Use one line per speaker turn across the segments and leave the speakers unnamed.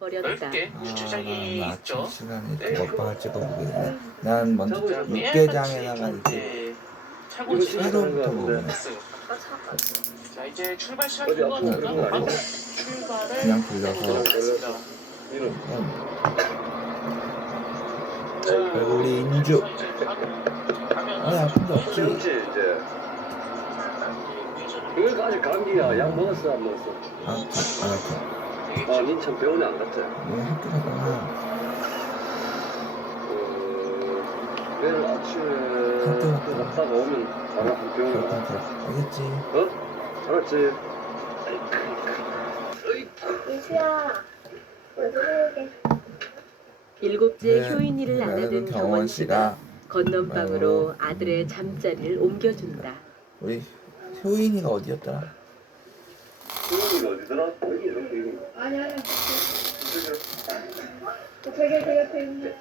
버렸다.
넓게
아,
주차장이
나
있죠.
아침 시간에
네.
먹방 할지도 모르겠네. 난 먼저
자,
육개장에다가
깨알같이
이제
네, 차고
이거
지금
회로부터 먹으면
됐어요. 자 이제 출발
어디
시작인 것
앞으로
같으니까
그런 거
바로
아니야?
출발을
그냥 돌려서.
이런
그냥 인주 아니 아픈 데 없지.
이제 이거 아직 감기야 약 먹었어 안 먹었어
아, 아, 아,
아 인천 병원에 안 갔지
왜 학교 가다가
어 내일 아침에
학교
학교 갔다가 오면 바로 한 병원
그렇다
가.
알겠지?
어? 알았지
이수야, 어디게
일곱째
네,
효인이를 안아든
경원
경원
씨가
건넌방으로
음.
아들의 잠자리를 옮겨준다.
우리 효인이가 어디였더라?
병원이 어디더라?
아니 아니. 되게 되게 되게.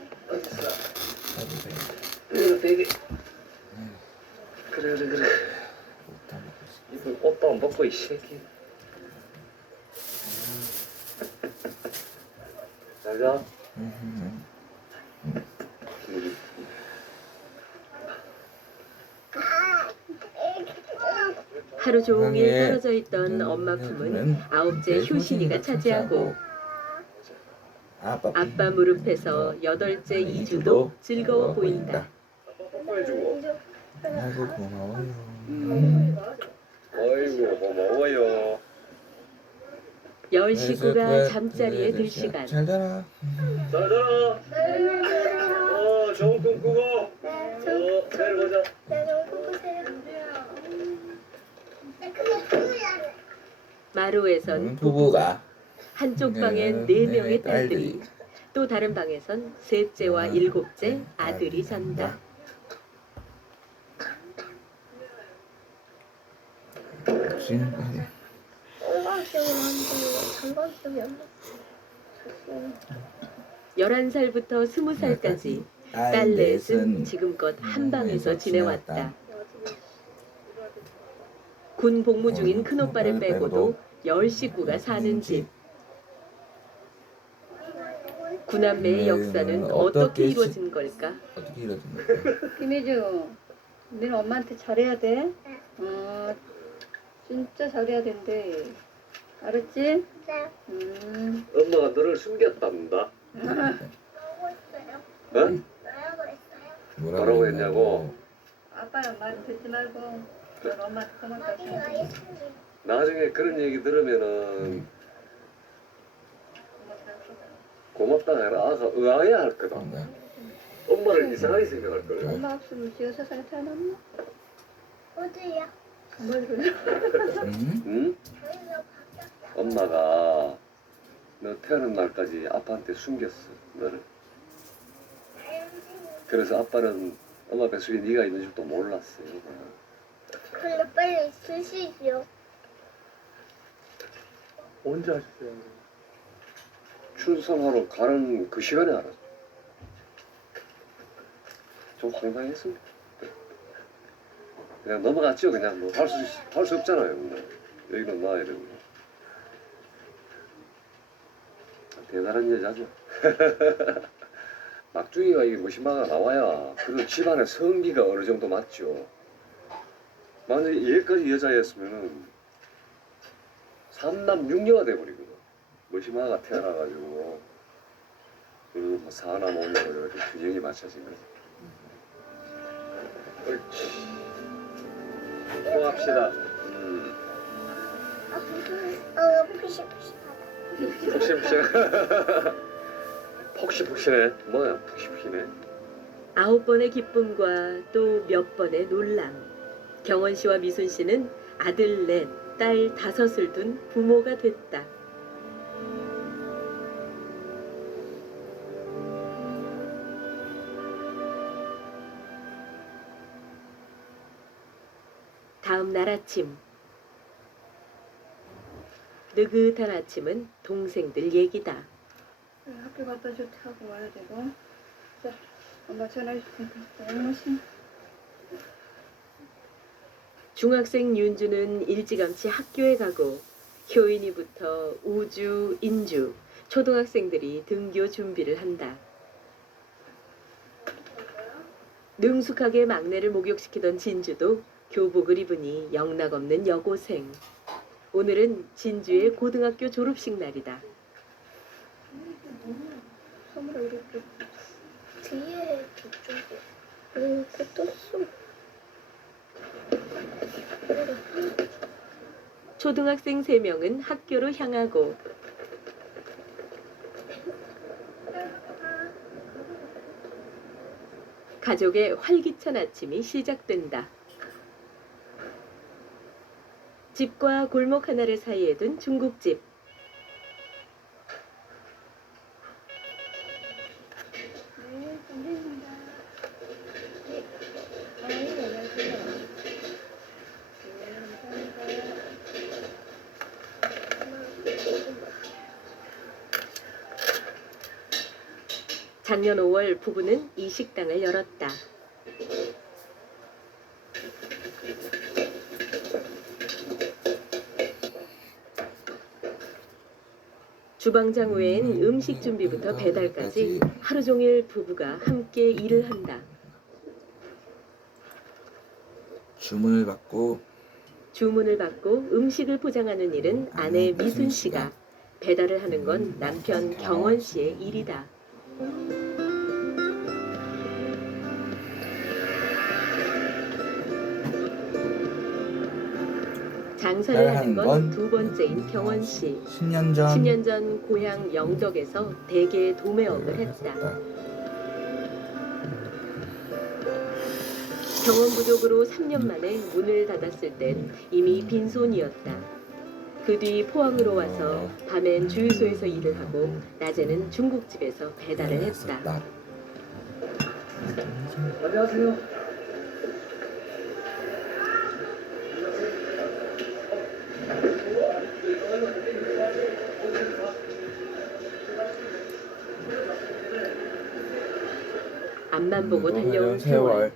이거 되게 그래 그래 그래
다 먹고 있어.
이거 옷도 안 벗고 이 새끼 잘자
하루 종일
세상에.
떨어져 있던 엄마 품은 아홉째 효신이가 차지하고
아빠
아빠 무릎에서 여덟째 이주도 즐거워 보인다.
뽀뽀해주고
아이고 고마워요.
어이구 고마워요
열
네,
식구가 잠자리에 들 시간.
잘 자라.
잘 자라 어 좋은 꿈 꾸고
마루에선
음, 부부가
한쪽
네,
방엔
네네
명의 딸들이. 또 다른 방에선 셋째와
음,
일곱째
네,
아들이 잔다.
진
장갑적으로 하는데 장갑적이 안
열한 살부터 스무 살까지
딸딸
넷은 지금껏 한
음,
방에서
넷에서
지내왔다. 군 복무 중인
어,
큰오빠를 빼고도
빼고도
열 식구가 사는 집. 구남매의
네,
역사는
음,
어떻게
어떻게 시-
이루어진 걸까?
어떻게 이러는 거야?
김혜주, 너는 엄마한테 잘해야 돼. 어, 진짜 잘해야 된대. 알았지?
네.
음,
엄마가 너를 숨겼답니다 어?
나라고 했어요.
뭐라고 했냐고?
아빠의 말 듣지 말고, 넌 엄마한테 생각해.
예수님.
나중에 그런 얘기 들으면은 고맙다 해라 아가 의아해야 할 거다
뭔가
엄마를 이상하게 생각할 거야
엄마 없으면 지가 세상에 태어났나?
어디야?
뭘 그래?
음?
응?
저희가 바뀌었다.
엄마가 너 태어난 날까지 아빠한테 숨겼어 너를 그래서 아빠는 엄마 뱃속에 네가 있는 줄도 몰랐어요
근데 빨리 쓰시죠.
언제 아셨어요? 출산하러 가는 그 시간에 알았어 좀 황당했습니다. 그냥 넘어갔죠 그냥 뭐. 할수 할 수 없잖아요 뭐. 여기는 나야 되고. 대단한 여자죠. 막중이가 이게 무심마가 나와야 그래도 집안의 성기가 어느 정도 맞죠. 만약에 얘까지 여자였으면은 삼남 육녀가 돼버리거든 무심마가 태어나가지고 그리고 뭐 사남 오녀로 이렇게 균형이 맞춰진 거지 옳지 통합시다 음.
어.
폭신폭신 폭신폭신해 뭐야 폭신폭신해
아홉 번의 기쁨과 또 몇 번의 놀람. 경원 씨와 미순 씨는 아들 넷, 딸 다섯을 둔 부모가 됐다. 다음 날 아침. 느긋한 아침은 동생들 얘기다.
학교 갔다 저 타고 와야 되고. 자, 엄마 전화해 줄 테니까.
중학생 윤주는 일찌감치 학교에 가고 효인이부터 우주, 인주, 초등학생들이 등교 준비를 한다. 능숙하게 막내를 목욕시키던 진주도 교복을 입으니 영락없는 여고생. 오늘은 진주의 고등학교 졸업식 날이다.
선물을 이렇게
뒤에 저쪽에. 응, 붙었어.
초등학생 3명은 학교로 향하고 가족의 활기찬 아침이 시작된다. 집과 골목 하나를 사이에 둔 중국집. 작년 5월 부부는 이 식당을 열었다. 주방장 외엔 음식 준비부터 배달까지 하루 종일 부부가 함께 일을 한다.
주문을 받고
주문을 받고 음식을 포장하는 일은 아내 미순 씨가 배달을 하는 건 남편 경원 씨의 일이다. 장사를 하는 건 두 번째인 경원 씨.
10년 전
10년 전 고향 영덕에서 대개 도매업을 했다. 경험 부족으로 3년 만에 문을 닫았을 땐 이미 빈손이었다. 그 뒤 포항으로 와서 밤엔 주유소에서 일을 하고 낮에는 중국집에서 배달을 했다.
했었다.
안녕하세요.
보고 달려온
음, 세월.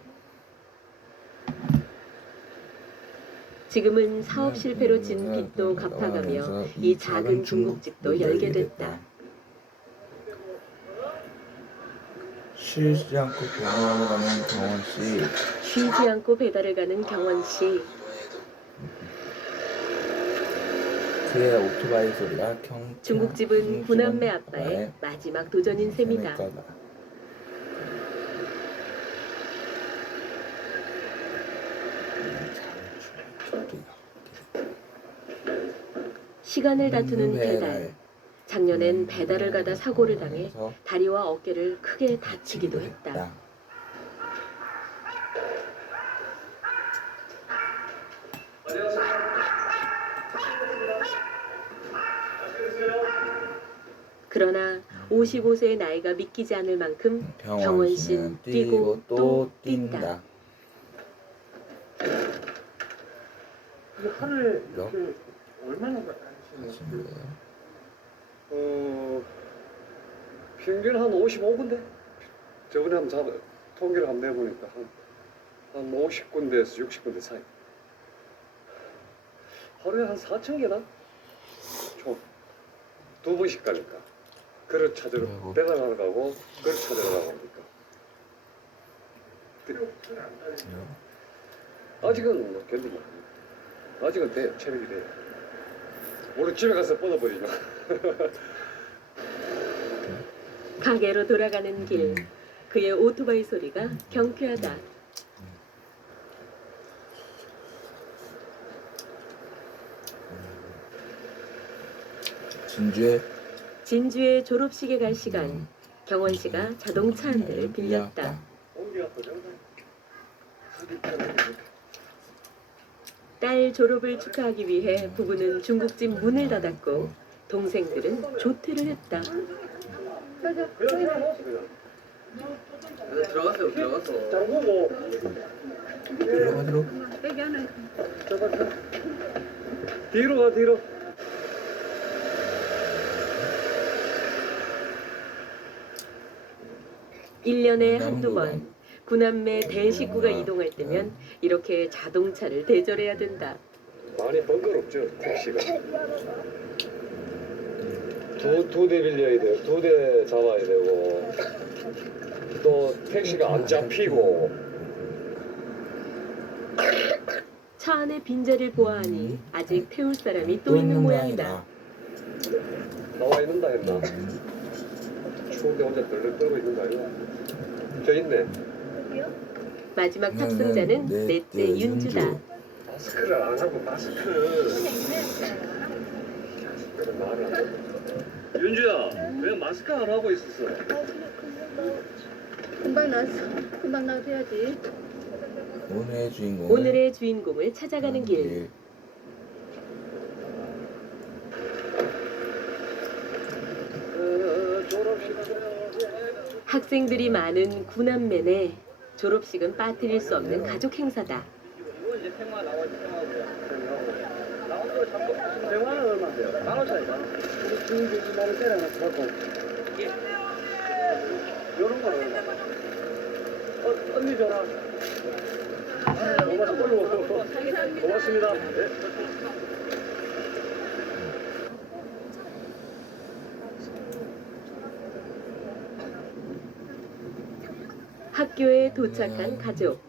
지금은 사업 실패로 진
음,
빚도 갚아가며 이 작은 중국집도 열게 됐다.
쉬지 않고 병원을 가는 경원 씨.
쉬지 않고 배달을 가는 경원 씨.
그의 오토바이 소리가 경.
중국집은 구남매 아빠의 마지막 도전인 셈이다. 시간을 다투는 배달. 작년엔 배달을 가다 사고를 당해 다리와 어깨를 크게 다치기도 했다. 그러나 55세의 나이가 믿기지 않을 만큼 경원 씨는 뛰고 또 뛴다.
하루에
몇?
그 얼마나 거예요?
어, 평균 한 55군데? 저번에 한번 잡아, 통계를 한번 내보니까 한, 한 50군데에서 60군데 사이. 하루에 한 4천 개나? 총. 두 번씩 가니까. 그릇 찾으러,
그리고-
배달하러 가고, 그릇 찾으러 가고 하니까. 아직은 뭐 견디고. 아직은 돼요. 체력이 돼요. 오늘 집에 가서 뻗어버리죠.
가게로 돌아가는 길. 그의 오토바이 소리가 경쾌하다.
진주의
진주의 졸업식에 갈 시간. 경원 씨가 자동차 한 대를 빌렸다. 딸 졸업을 축하하기 위해 부부는 중국집 문을 닫았고 동생들은 조퇴를 했다.
하나
뒤로 가 뒤로.
일년에
음,
한두 번 구남매 대식구가 이동할 때면 이렇게 자동차를 대절해야 된다.
많이 번거롭죠 택시가. 두 두 대 빌려야 돼요. 두 대 잡아야 되고 또 택시가 안 잡히고
차 안의 빈자리를 보아하니
음.
아직 태울 사람이
또또
있는 모양이다.
나와 있는다 했나?
음,
추운데 혼자 덜덜 떨고 있는 거 아니야? 저 있네.
마지막
네,
탑승자는
네,
넷째
네,
윤주다.
윤주.
마스크를 안 하고 말을 안 해. 윤주야, 왜 마스크 안 하고 있었어?
아 근데 금방
나왔어. 금방 나와도 해야지.
오늘의 주인공.
오늘의 주인공을 찾아가는 길.
어, 졸업식은
학생들이 많은 구남면에 졸업식은 빠뜨릴 수 없는 가족 행사다.
고맙습니다. 네.
학교에 도착한 가족.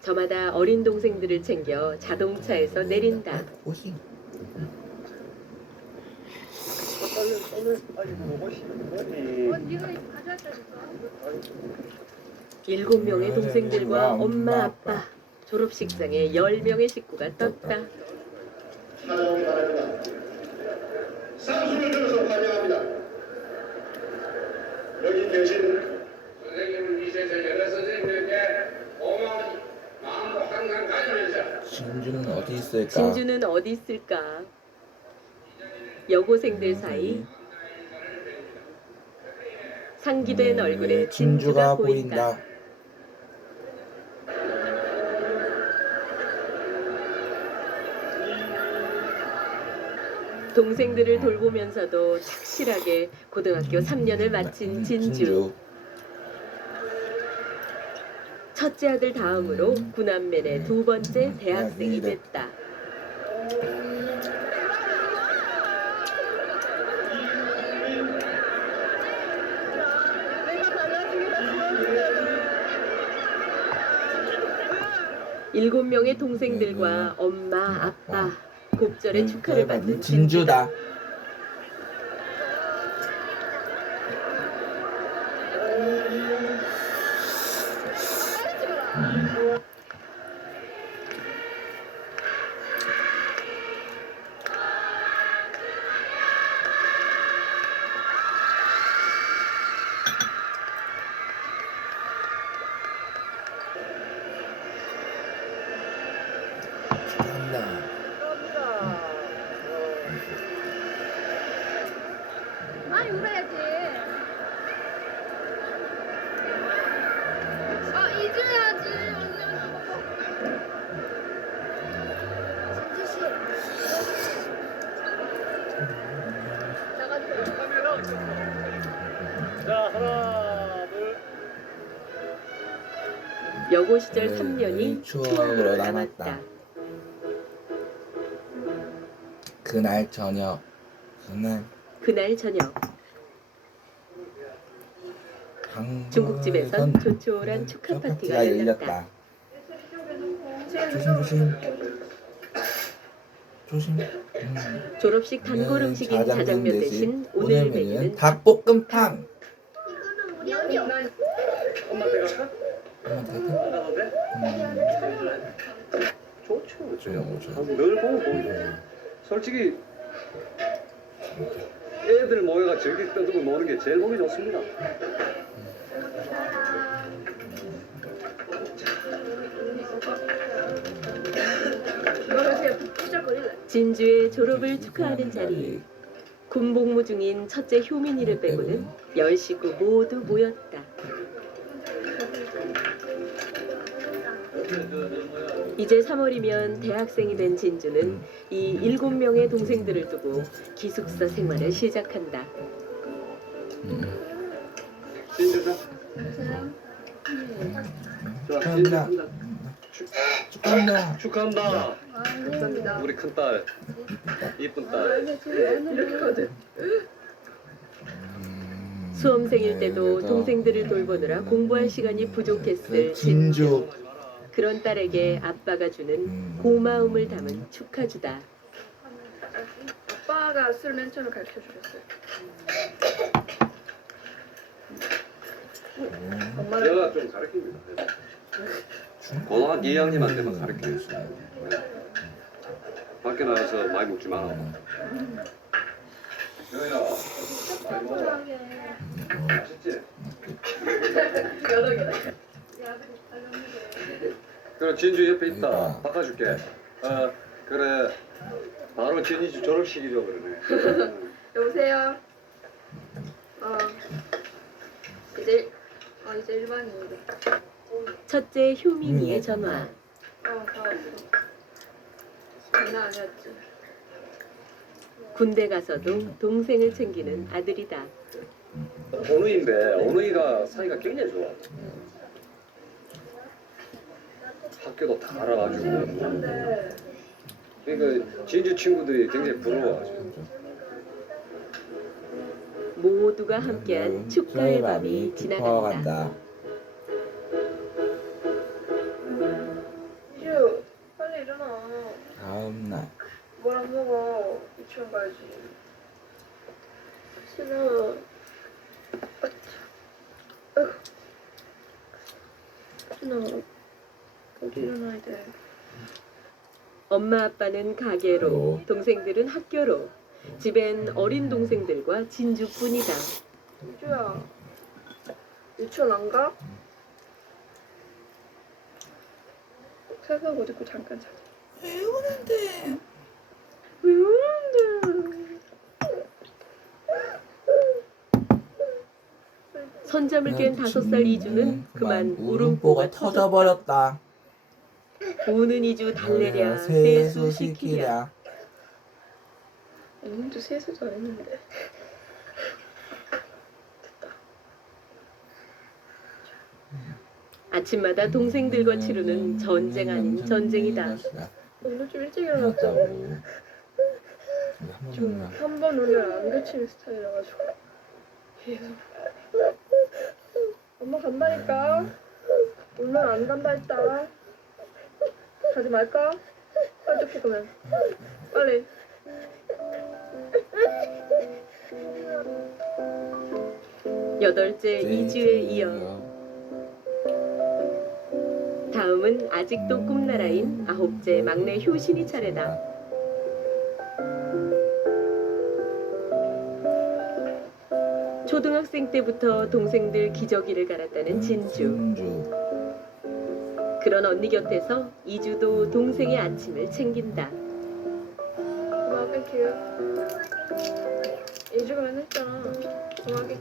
저마다 어린 동생들을 챙겨 자동차에서 내린다.
가져왔다니까.
일곱 명의
네,
동생들과
엄마, 아빠.
졸업식장에 열 명의 식구가
떴다. 상수를 들어서 환영합니다. 여기 계신 선생님을 위해서 여러 선생님에게 고마운 마음도 항상 가지면서
진주는 어디 있을까?
진주는 어디 있을까? 여고생들 사이 상기된
음,
얼굴에
진주가
진주가 보인다.
보인다.
동생들을 돌보면서도 착실하게 고등학교 3년을 마친
음,
진주. 첫째 아들 다음으로
음.
구남면의 두 번째 대학생이
대학생이
됐다. 일곱 명의 동생들과 엄마, 아빠 곱절의 축하를 받는 진주다. 여고 시절
네,
3년이
추억으로
추억으로
남았다.
남았다.
그날 저녁. 그날
그날 저녁 중국집에선 조촐한 축하 파티가 열렸다.
조심 조심. 조심. 음.
졸업식 단골
오늘은
음식인 자장면 대신 오늘 메뉴는
닭볶음탕는 우리 언니.
엄마 때 갈까?
엄마 닭.
나가도 돼?
음.
좋죠.
조용 조용.
늘 보고 보고 솔직히 애들 모여가 즐기 떠들고 노는 게 제일 보기 좋습니다.
진주의 졸업을 축하하는 자리. 군복무 중인 첫째 효민이를 빼고는 열 식구 모두 모였다. 이제 3월이면 대학생이 된 진주는 이 일곱 명의 동생들을 두고 기숙사 생활을 시작한다.
진주자. 자,
축하한다.
진주
축하한다.
축하한다.
감사합니다.
우리 큰 딸, 이쁜 딸.
이렇게 거든.
수험생일 때도
네,
동생들을
네,
돌보느라
네,
공부할
네,
시간이
네,
부족했을
네, 진주.
그런 딸에게 아빠가 주는
음.
고마움을 담은 축하주다.
아빠가 술 맨 처음에 가르쳐 주셨어요.
음.
엄마는
제가 좀 가르칩니다. 고등학교 2학년한테만 가르쳐요. 밖에 나가서 많이 먹지 마. 여야 많이 먹어. 맛있지? 그래 진주 옆에 있다.
그러니까.
바꿔줄게. 어 그래. 바로 진주 졸업식이죠 그러네.
여보세요. 어 이제 어 이제 일반인이래.
첫째 효민이의
음.
전화.
어 다 왔어. 장난 아니었지.
군대 가서도 동생을 챙기는 아들이다.
오누이인데 오누이가 사이가 굉장히 좋아. 학교도 다 알아가지고. 그러니까 진주 친구들이 굉장히 부러워하죠.
모두가 함께한 축하의 밤이 지나간다.
이주 빨리 일어나.
다음 날.
뭘 안 먹어? 유치원 가야지. 싫어. 아이고. 싫어.
엄마 아빠는 가게로, 동생들은 학교로. 집엔 어린 동생들과 진주뿐이다.
유주야. 유치원 안 가? 세상 옷 입고 잠깐 자자.
왜 우는데?
왜 우는데?
선잠을 깬 다섯 살 이주는 그만
울음보가. 터져버렸다.
우는 이주 달래랴
세수
세수시키랴.
시키랴.
오늘도 세수도 안 했는데.
아침마다 동생들과 치르는 전쟁 아닌 전쟁이다.
오늘 좀 일찍 일어났다고.
일어났다고.
좀한 번 오늘 안 그치는 스타일이라가지고. 계속. 엄마 간다니까. 오늘 안 간다 했다. 가지 말까? 빨리 해 그러면. 빨리.
여덟째
네,
이주에 이어 다음은 아직도 꿈나라인 아홉째 막내 효신이 차례다. 초등학생 때부터 동생들 기저귀를 갈았다는 진주.
진주.
그런 언니 곁에서 이주도 동생의 아침을 챙긴다.
이주가 맨 했잖아.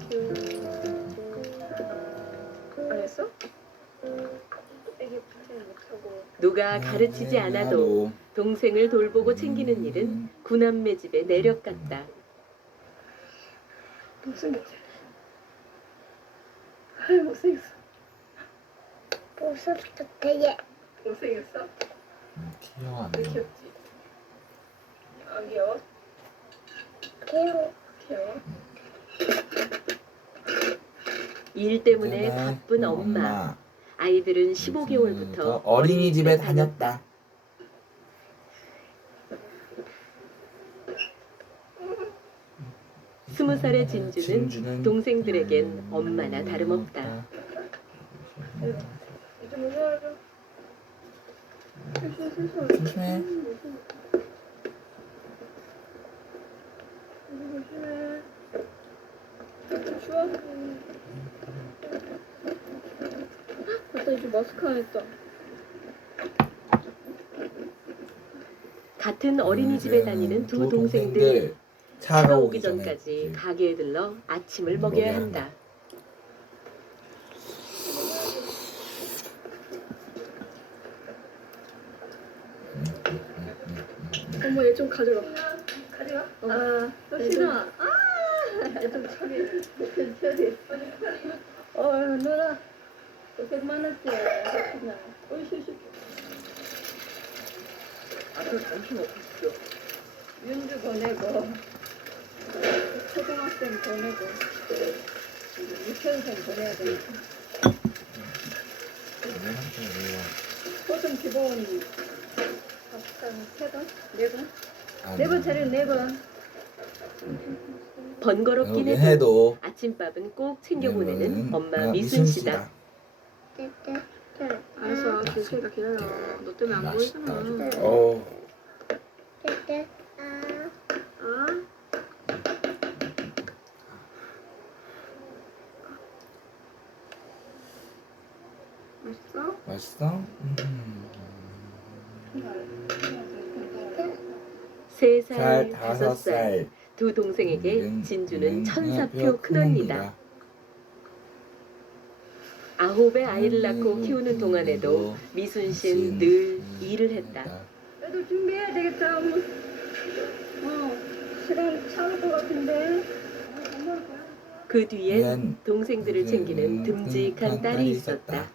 키우. 안 했어? 애기 부채 못하고.
누가 가르치지 않아도 동생을 돌보고 챙기는 일은 구남매 집의 내력 같다.
못생겼지? 아이 못생겼어.
보석도 되게
못생겼어?
귀여워.
왜 귀엽지? 안 귀여워?
귀여워.
귀여워?
일 때문에 바쁜 엄마. 아이들은 15개월부터
어린이집에 다녔다.
스무 살의 진주는
진주는
동생들에겐 엄마나 다름없다.
조심해.
조심해. 추워. 맞다 이제 마스크 안 했다.
같은 어린이집에 다니는 두 동생들. 차가
차가
오기 전까지 가게에 들러 아침을 먹여야 한다.
엄마 얘 좀 가져가. 가져가? 아, 너 싫어. 아, 얘좀 처리. 처리. 어, 누나. 고생 많았지. 나. 어이, 쉬쉬.
아까 점심 없으시죠?
윤주 보내고. 초등학생 보내고.
6천생 보내야 되니까. 보통 기본 한 번, 네 번? 네 번 차려 네 번.
번거롭긴
이렇게
해도
해도
아침밥은 꼭 챙겨 보내는
음,
엄마
아,
미순 씨다.
알았어, 길치니까 기다려. 너 때문에 안. 보이잖아.
어.
아
아? 맛있어?
맛있어? 음. 살
살,
다섯
살
살.
두 동생에게
음,
진주는
음,
천사표 큰언니다. 아홉의 아이를 낳고
음,
키우는 동안에도 미순 씨는 늘 일을 했다.
애들 준비해야 되겠다. 뭐. 어, 시간 차올 것 같은데.
그 뒤엔 동생들을 챙기는 듬직한 딸이 있었다.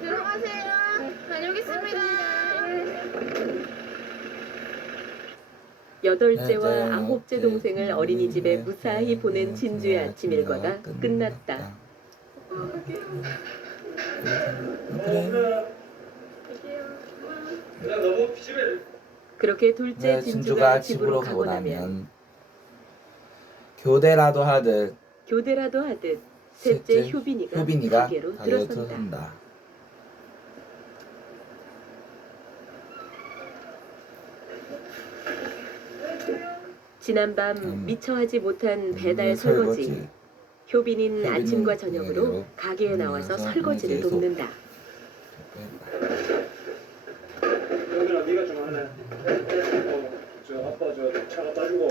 들어가세요. 다녀오겠습니다.
여덟째와
네,
아홉째
네,
동생을
네,
어린이집에
네,
무사히
네,
보낸
네,
진주의
네,
아침 일과가
끝났다. 그래.
그렇게 둘째
네,
진주가
진주가
집으로 가고 나면
교대라도 하듯
교대라도 하듯 셋째 효빈이가,
효빈이가
가게로
가게로
들어선다.
들어선다.
지난밤
음.
미처 하지 못한 배달
음,
설거지. 효빈인
효빈은
아침과 저녁으로
저녁으로
가게에 나와서
나와서
설거지를
계속
돕는다.
여기랑 네가 좀 할래? 어, 저 아빠 저 차가 따주고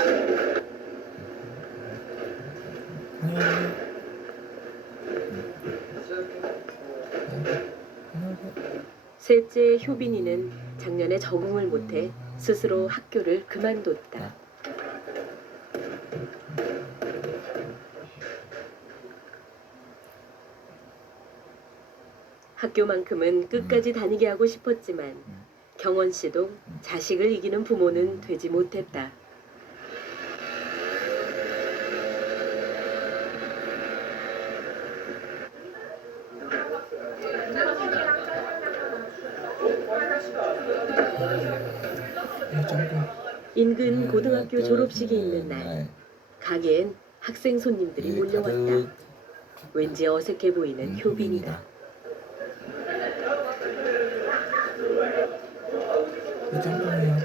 셋째 효빈이는 작년에 적응을 못해 스스로 학교를 그만뒀다. 학교만큼은 끝까지 다니게 하고 싶었지만 경원 씨도 자식을 이기는 부모는 되지 못했다. 인근 고등학교 졸업식이 있는 날 가게엔 학생 손님들이 몰려왔다. 왠지 어색해 보이는 효빈이다.
이 정도면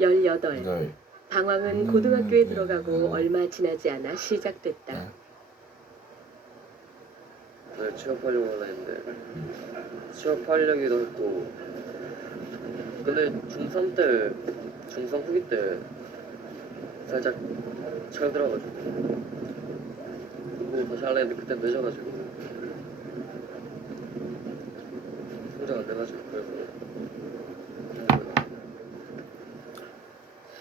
열여덟.
이걸
방황은
음,
고등학교에
네.
들어가고 얼마 지나지 않아 시작됐다.
네.
네, 취업하려고 하려 했는데 취업하려기도 했고 근데 중3 때 중3 후기 때 살짝 철들어가지고 공부 다시 하려 했는데 그때 늦어가지고 성장 안 돼가지고 그래서 음,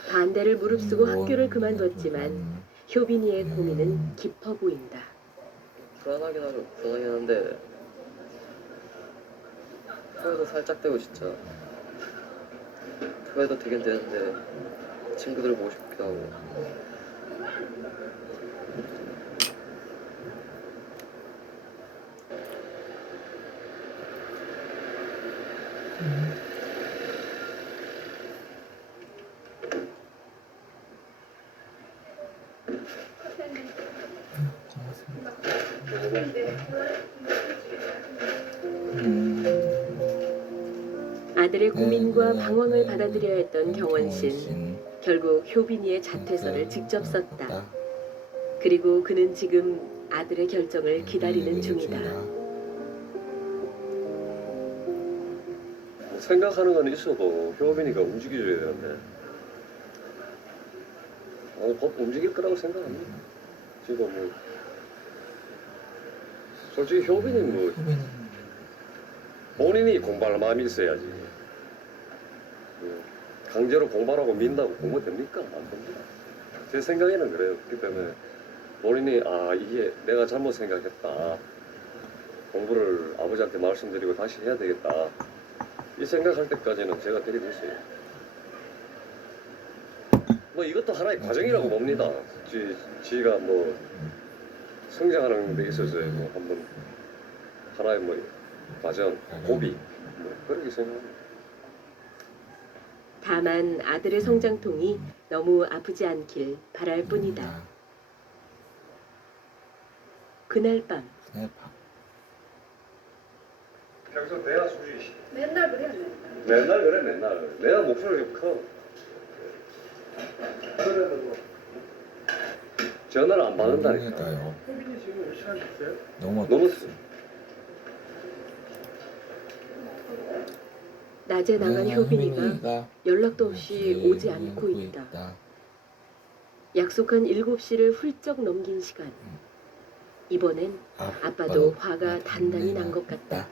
반대를 무릅쓰고
뭐,
학교를 그만뒀지만
음,
효빈이의 고민은 깊어 보인다.
불안하긴 하죠 불안하긴 한데 후회도 살짝 되고 진짜 후회도 되긴 되는데 친구들 보고 싶기도 하고
방황을
네,
받아들여야 했던 경원 씨는
신
결국 효빈이의 자퇴서를 직접 썼다. 그리고 그는 지금 아들의 결정을
음,
기다리는 중이다.
뭐 생각하는 건 있어도 효빈이가 움직여줘야 되는데 어, 곧 움직일 거라고 생각합니다. 지금 뭐 솔직히 효빈이 뭐 본인이 공부할 마음이 있어야지. 그 강제로 공부하라고 민다고 공부 됩니까? 안 됩니다. 제 생각에는 그래요. 그렇기 때문에 본인이 아 이게 내가 잘못 생각했다. 공부를 아버지한테 말씀드리고 다시 해야 되겠다. 이 생각할 때까지는 제가 데리고 있어요. 뭐 이것도 하나의 과정이라고 봅니다. 지, 지가 뭐 성장하는 데 있어서 뭐 한번 하나의 뭐 과정, 고비 뭐 그렇게 생각합니다.
다만 아들의 성장통이 너무 아프지 않길 바랄 뿐이다. 그날 밤
그날 밤.
평소 대화 수준이
맨날 그래
맨날 그래 맨날 내가 목소리가 좀 커. 전화를 안 받는다니까.
그러니까요.
혜빈이 지금 몇 시간 됐어요?
너무
넘었어.
낮에 나간 효빈이가
효빈이가
연락도 없이 오지
않고
있다. 약속한 7시를 훌쩍 넘긴 시간. 이번엔
아,
아빠도 화가 단단히 난 것 같다.